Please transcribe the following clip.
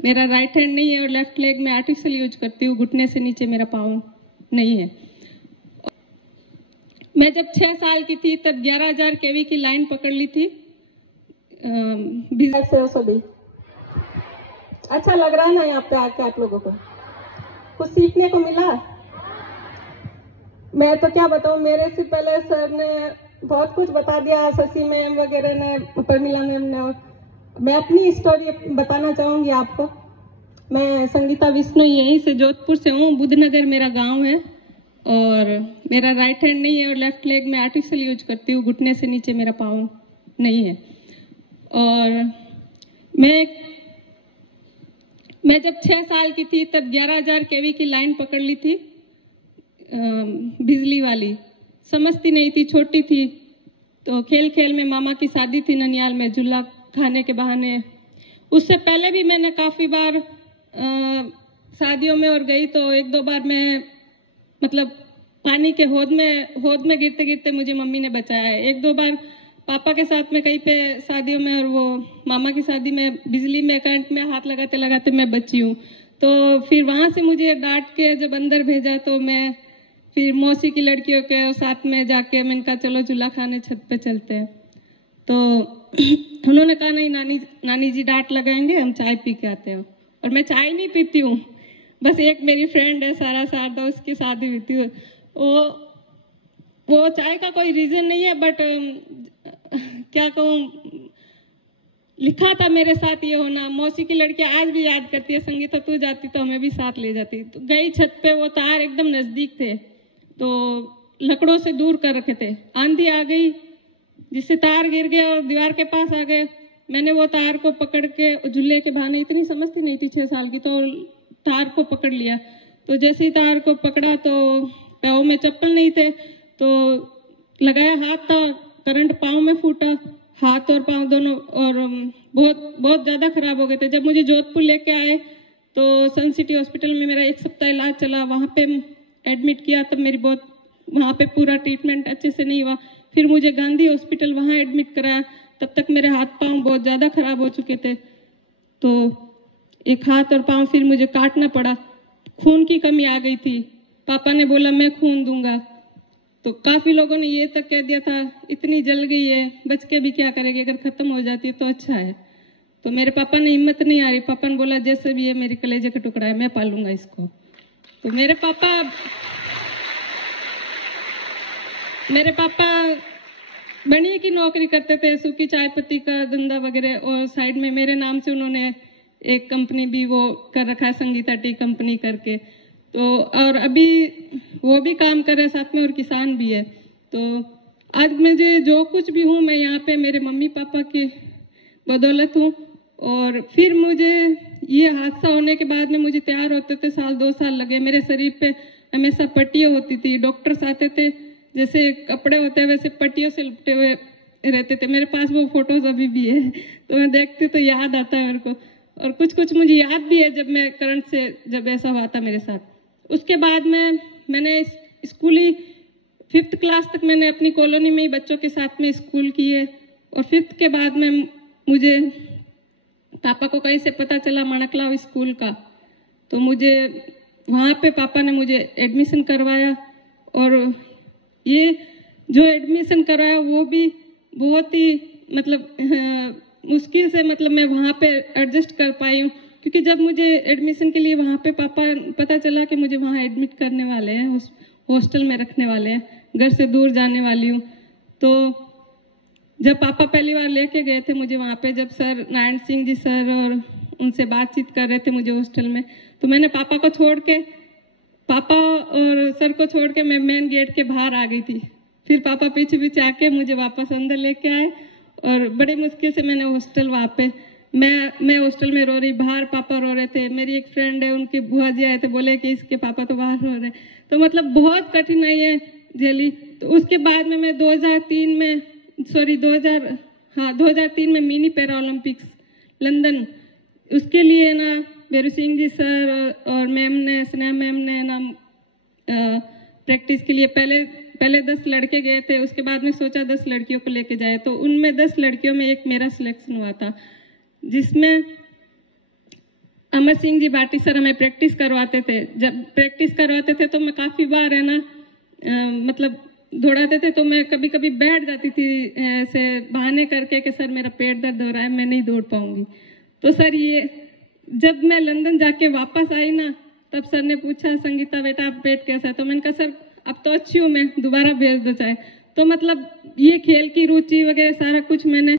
मेरा right hand नहीं है और लेफ्ट लेग में आर्टिफिशियल यूज करती हूँ। घुटने से नीचे मेरा पाँव नहीं है। मैं जब 6 साल की थी तब 11,000 केवी की लाइन पकड़ ली थी। सभी अच्छा लग रहा है ना यहाँ पे आके आप लोगों को? कुछ सीखने को मिला? मैं तो क्या बताऊँ, मेरे से पहले सर ने बहुत कुछ बता दिया, शशि मैम वगैरह ने, परमिला मैम ने। मैं अपनी स्टोरी बताना चाहूँगी आपको। मैं संगीता विष्णु, यहीं से जोधपुर से हूँ। बुद्धनगर मेरा गांव है और मेरा राइट हैंड नहीं है और लेफ्ट लेग में आर्टिफिशियल यूज करती हूँ। घुटने से नीचे मेरा पाँव नहीं है। और मैं जब 6 साल की थी तब 11,000 केवी की लाइन पकड़ ली थी, बिजली वाली। समझती नहीं थी, छोटी थी। तो खेल खेल में मामा की शादी थी ननियाल में, झूला खाने के बहाने। उससे पहले भी मैंने काफ़ी बार शादियों में और गई, तो 1-2 बार मैं मतलब पानी के हौद में गिरते गिरते मुझे मम्मी ने बचाया है। 1-2 बार पापा के साथ में कहीं पे शादियों में और वो मामा की शादी में बिजली में करंट में हाथ लगाते लगाते मैं बची हूँ। तो फिर वहाँ से मुझे डांट के जब अंदर भेजा तो मैं फिर मौसी की लड़कियों के साथ में जाके मैंने कहा चलो झूला खाने छत पे चलते हैं। तो उन्होंने कहा नहीं नानी जी डांट लगाएंगे, हम चाय पी के आते हैं। और मैं चाय नहीं पीती हूँ, बस एक मेरी फ्रेंड है सारा शारदा, उसकी शादी हुई थी। वो चाय का कोई रीजन नहीं है, बट क्या कहूँ, लिखा था मेरे साथ ये होना। मौसी की लड़की आज भी याद करती है, संगीता तू जाती तो हमें भी साथ ले जाती। तो गई छत पे, वो तार एकदम नजदीक थे तो लकड़ों से दूर कर रखे थे। आंधी आ गई जिससे तार गिर गए और दीवार के पास आ गए। मैंने वो तार को पकड़ के झूले के बहाने, इतनी समझती नहीं थी 6 साल की, तो तार को पकड़ लिया। तो जैसे ही तार को पकड़ा तो पाँव में चप्पल नहीं थे, तो लगाया हाथ था, करंट पाँव में फूटा, हाथ और पाँव दोनों, और बहुत बहुत ज़्यादा खराब हो गए थे। जब मुझे जोधपुर लेके आए तो सन सिटी हॉस्पिटल में मेरा 1 सप्ताह इलाज चला, वहाँ पे एडमिट किया। तब मेरी बहुत वहाँ पे पूरा ट्रीटमेंट अच्छे से नहीं हुआ। फिर मुझे गांधी हॉस्पिटल वहाँ एडमिट कराया। तब तक मेरे हाथ पाँव बहुत ज़्यादा खराब हो चुके थे, तो एक हाथ और पाँव फिर मुझे काटना पड़ा। खून की कमी आ गई थी। पापा ने बोला मैं खून दूंगा, तो काफ़ी लोगों ने ये तक कह दिया था इतनी जल गई है, बच के भी क्या करेगी, अगर ख़त्म हो जाती है तो अच्छा है। तो मेरे पापा ने हिम्मत नहीं आ रही, पापा ने बोला जैसे भी ये मेरी कलेजे का टुकड़ा है, मैं पालूंगा इसको। तो मेरे पापा बनिए की नौकरी करते थे, सूखी चाय पत्ती का धंधा वगैरह, और साइड में मेरे नाम से उन्होंने एक कंपनी भी वो कर रखा है, संगीता टी कंपनी करके। तो और अभी वो भी काम कर रहे हैं साथ में, और किसान भी है। तो आज मुझे जो कुछ भी हूँ, मैं यहाँ पे मेरे मम्मी पापा की बदौलत हूँ। और फिर मुझे ये हादसा होने के बाद में मुझे तैयार होते थे 1-2 साल लगे। मेरे शरीर पे हमेशा पट्टियाँ होती थी, डॉक्टर्स आते थे, जैसे कपड़े होते हैं वैसे पट्टियों से लिपटे हुए रहते थे। मेरे पास वो फोटोज अभी भी है, तो मैं देखती तो याद आता है मेरे को। और कुछ कुछ मुझे याद भी है जब मैं करंट से जब ऐसा हुआ था मेरे साथ। उसके बाद में मैंने स्कूली 5th क्लास तक मैंने अपनी कॉलोनी में ही बच्चों के साथ में स्कूल किए। और 5th के बाद में मुझे पापा को कहीं से पता चला मणकलाव स्कूल का, तो मुझे वहाँ पे पापा ने मुझे एडमिशन करवाया। और ये जो एडमिशन कराया वो भी बहुत ही मतलब मुश्किल से मतलब मैं वहाँ पे एडजस्ट कर पाई हूँ, क्योंकि जब मुझे एडमिशन के लिए वहाँ पे पापा पता चला कि मुझे वहाँ एडमिट करने वाले हैं, उस हॉस्टल में रखने वाले हैं, घर से दूर जाने वाली हूँ। तो जब पापा पहली बार लेके गए थे मुझे वहाँ पे, जब सर नारायण सिंह जी सर और उनसे बातचीत कर रहे थे मुझे हॉस्टल में, तो मैंने पापा और सर को छोड़ के मैं मेन गेट के बाहर आ गई थी। फिर पापा पीछे पीछे आके मुझे वापस अंदर लेके आए, और बड़ी मुश्किल से मैंने हॉस्टल वहाँ पे मैं हॉस्टल में रो रही, बाहर पापा रो रहे थे। मेरी एक फ्रेंड है, उनके बुआ जी आए थे, बोले कि इसके पापा तो बाहर रो रहे। तो मतलब बहुत कठिनाई है झेली। तो उसके बाद में मैं 2003 में मिनी पैरा ओलंपिक्स लंदन, उसके लिए ना बेरू सिंह जी सर और मैम ने, स्नेहा मैम ने ना प्रैक्टिस के लिए पहले 10 लड़के गए थे। उसके बाद में सोचा 10 लड़कियों को लेके जाए, तो उनमें 10 लड़कियों में एक मेरा सिलेक्शन हुआ था, जिसमें अमर सिंह जी भाटी सर हमें प्रैक्टिस करवाते थे। जब प्रैक्टिस करवाते थे तो मैं काफ़ी बार है ना मतलब दौड़ाते थे तो मैं कभी कभी बैठ जाती थी ऐसे बहाने करके कि सर मेरा पेट दर्द हो रहा है, मैं नहीं दौड़ पाऊंगी। तो सर ये जब मैं लंदन जाके वापस आई ना, तब सर ने पूछा संगीता बेटा आप पेट कैसा है, तो मैंने कहा सर अब तो अच्छी हूँ मैं, दोबारा भेज दो चाहे। तो मतलब ये खेल की रुचि वगैरह सारा कुछ मैंने